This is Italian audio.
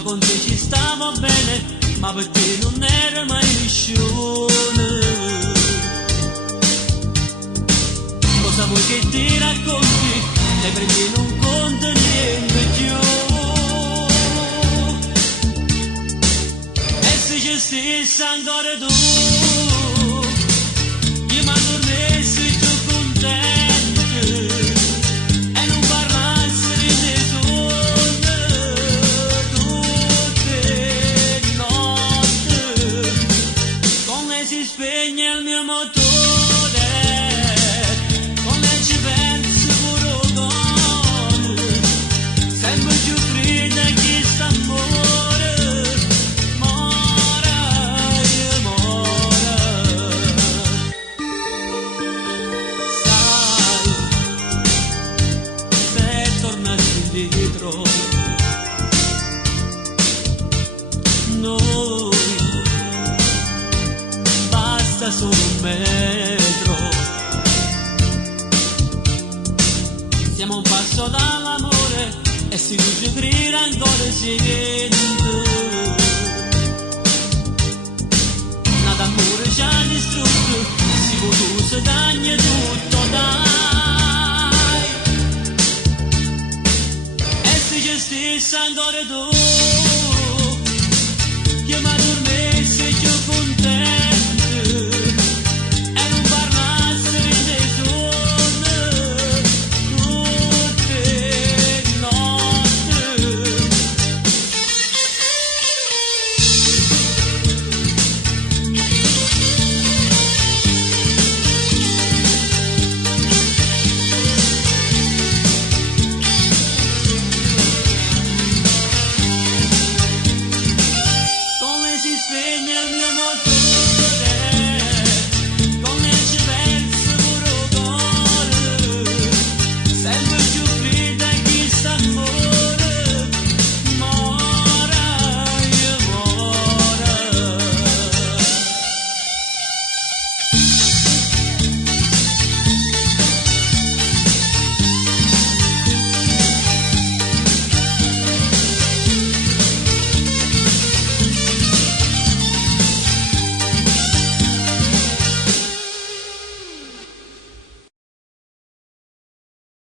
io con te ci stavo bene, ma per te non era mai nessuno. Cosa vuoi che ti racconti? Le prendi non conta niente più. E se ci stessi ancora tu, io mi addormessi più contento e non parlassi di te sogni tutte le notti, come si spegne il mio motore. Noi basta solo un metro, siamo un passo dall'amore e si dice grida ancora sento. Nada amore ci ha distrutto, si può dagna tutto dai, e se ci stessi ancora tu.